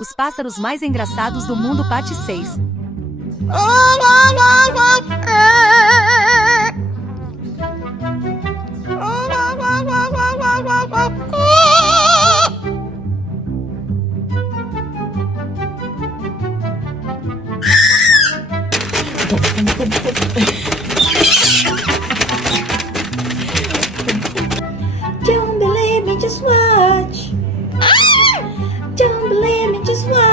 Os pássaros mais engraçados do mundo, parte 6. Don't believe me, just watch. Don't believe me, just watch.